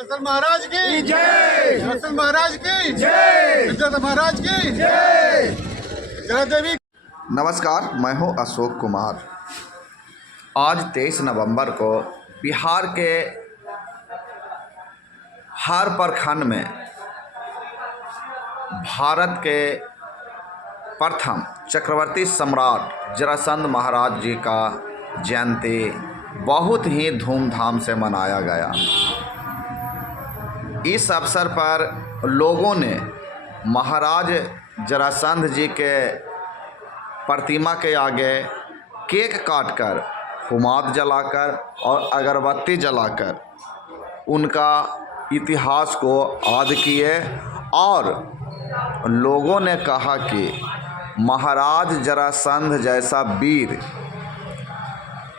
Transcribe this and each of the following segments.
दरअसल महाराज की जय, दरअसल महाराज की जय, विद्याधर महाराज की जय, जय देवी। नमस्कार, मैं हूं अशोक कुमार। आज 23 नवंबर को बिहार के हर प्रखंड में भारत के प्रथम चक्रवर्ती सम्राट जरासंध महाराज जी का जयंती बहुत ही धूमधाम से मनाया गया। इस अवसर पर लोगों ने महाराज जरासंध जी के प्रतिमा के आगे केक काटकर, हुमाद जलाकर और अगरबत्ती जलाकर उनका इतिहास को याद किए और लोगों ने कहा कि महाराज जरासंध जैसा वीर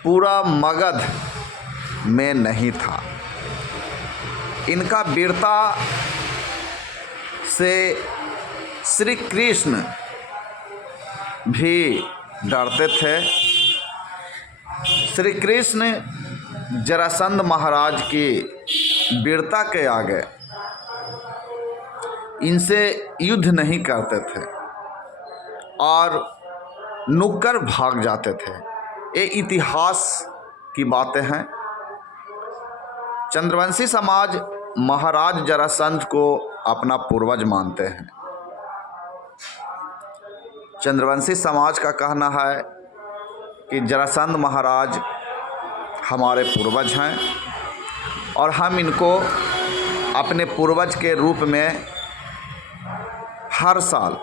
पूरा मगध में नहीं था। इनका वीरता से श्री कृष्ण भी डरते थे। श्री कृष्ण जरासंध महाराज की वीरता के आगे इनसे युद्ध नहीं करते थे और नुक्कड़ भाग जाते थे। ये इतिहास की बातें हैं। चंद्रवंशी समाज महाराज जरासंध को अपना पूर्वज मानते हैं। चंद्रवंशी समाज का कहना है कि जरासंध महाराज हमारे पूर्वज हैं और हम इनको अपने पूर्वज के रूप में हर साल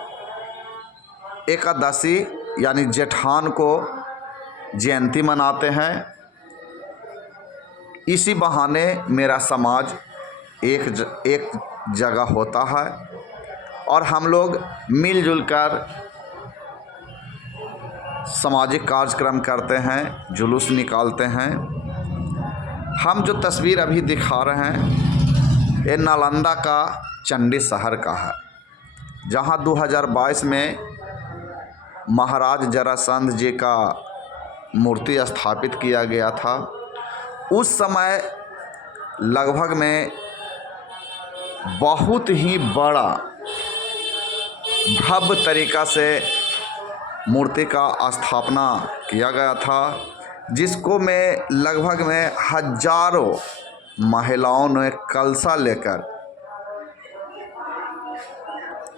एकादशी यानी जेठान को जयंती मनाते हैं। इसी बहाने मेरा समाज एक जगह होता है और हम लोग मिलजुल कर सामाजिक कार्यक्रम करते हैं, जुलूस निकालते हैं। हम जो तस्वीर अभी दिखा रहे हैं ये नालंदा का चंडी शहर का है, जहां 2022 में महाराज जरासंध जी का मूर्ति स्थापित किया गया था। उस समय लगभग में बहुत ही बड़ा भव्य तरीक़ा से मूर्ति का स्थापना किया गया था, जिसको में लगभग में हजारों महिलाओं ने कलशा लेकर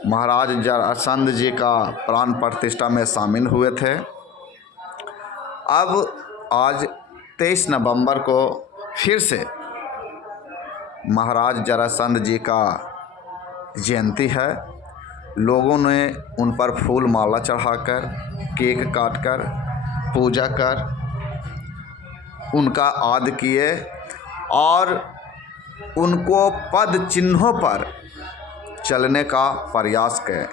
महाराज जरासंध जी का प्राण प्रतिष्ठा में शामिल हुए थे। अब आज 23 नवंबर को फिर से महाराज जरासंध जी का जयंती है। लोगों ने उन पर फूल माला चढ़ाकर, केक काटकर, पूजा कर उनका आदर किए और उनको पद चिन्हों पर चलने का प्रयास किए।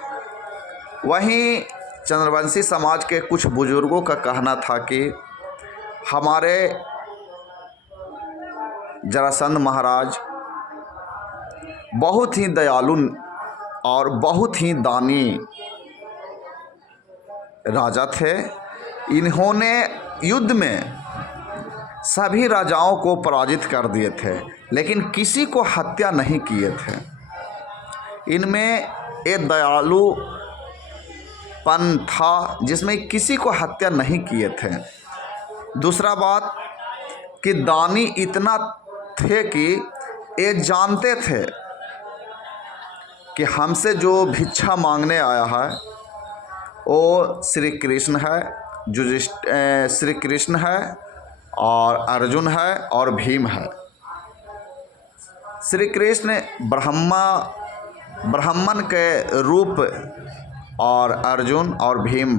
वहीं चंद्रवंशी समाज के कुछ बुजुर्गों का कहना था कि हमारे जरासंध महाराज बहुत ही दयालु और बहुत ही दानी राजा थे। इन्होंने युद्ध में सभी राजाओं को पराजित कर दिए थे, लेकिन किसी को हत्या नहीं किए थे। इनमें एक दयालुपन था जिसमें किसी को हत्या नहीं किए थे। दूसरा बात कि दानी इतना थे कि ये जानते थे कि हमसे जो भिक्षा मांगने आया है वो श्री कृष्ण है, श्री कृष्ण है और अर्जुन है और भीम है। श्री कृष्ण ब्राह्मण के रूप और अर्जुन और भीम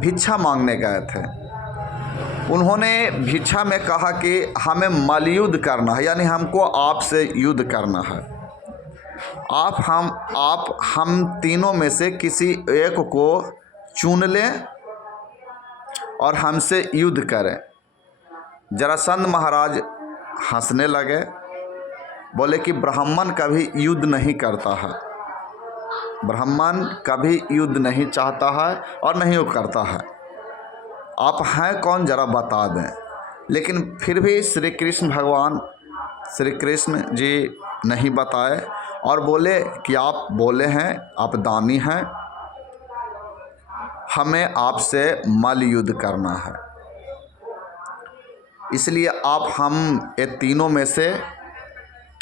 भिक्षा मांगने गए थे। उन्होंने भिक्षा में कहा कि हमें मल्लयुद्ध करना है, यानी हमको आपसे युद्ध करना है। आप हम तीनों में से किसी एक को चुन लें और हमसे युद्ध करें। जरासंध महाराज हंसने लगे, बोले कि ब्राह्मण कभी युद्ध नहीं करता है, ब्राह्मण कभी युद्ध नहीं चाहता है और नहीं वो करता है। आप हैं कौन, जरा बता दें। लेकिन फिर भी श्री कृष्ण भगवान श्री कृष्ण जी नहीं बताए और बोले कि आप बोले हैं, आप दानी हैं, हमें आपसे मल युद्ध करना है, इसलिए आप हम ये तीनों में से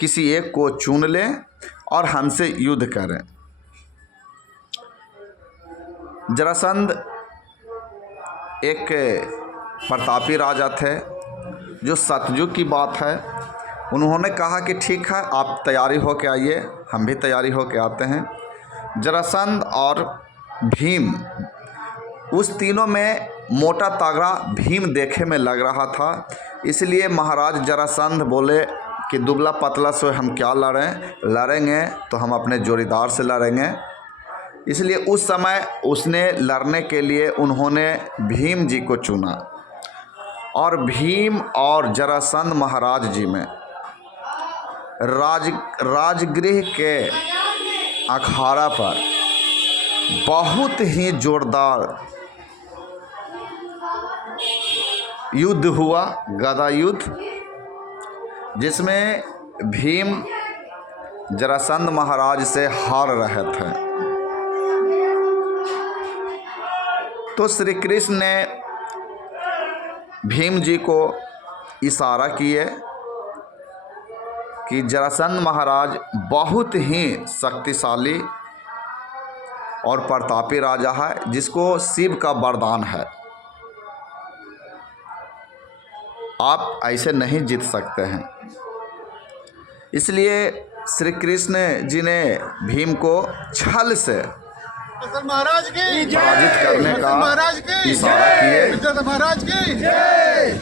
किसी एक को चुन लें और हमसे युद्ध करें। जरासंध एक प्रतापी राजा थे, जो सतयुग की बात है। उन्होंने कहा कि ठीक है, आप तैयारी हो के आइए, हम भी तैयारी हो के आते हैं। जरासंध और भीम, उस तीनों में मोटा तगड़ा भीम देखे में लग रहा था, इसलिए महाराज जरासंध बोले कि दुबला पतला से हम क्या लड़ेंगे तो हम अपने जोड़ीदार से लड़ेंगे। इसलिए उस समय उसने लड़ने के लिए उन्होंने भीम जी को चुना और भीम और जरासंध महाराज जी में राजगृह के अखाड़ा पर बहुत ही जोरदार युद्ध हुआ, गदा युद्ध, जिसमें भीम जरासंध महाराज से हार रहे थे। तो श्री कृष्ण ने भीम जी को इशारा किए कि जरासंध महाराज बहुत ही शक्तिशाली और प्रतापी राजा है, जिसको शिव का वरदान है, आप ऐसे नहीं जीत सकते हैं। इसलिए श्री कृष्ण जी ने भीम को छल से महाराज की पराजित करने का महाराज की इशारा किए। महाराज की जय।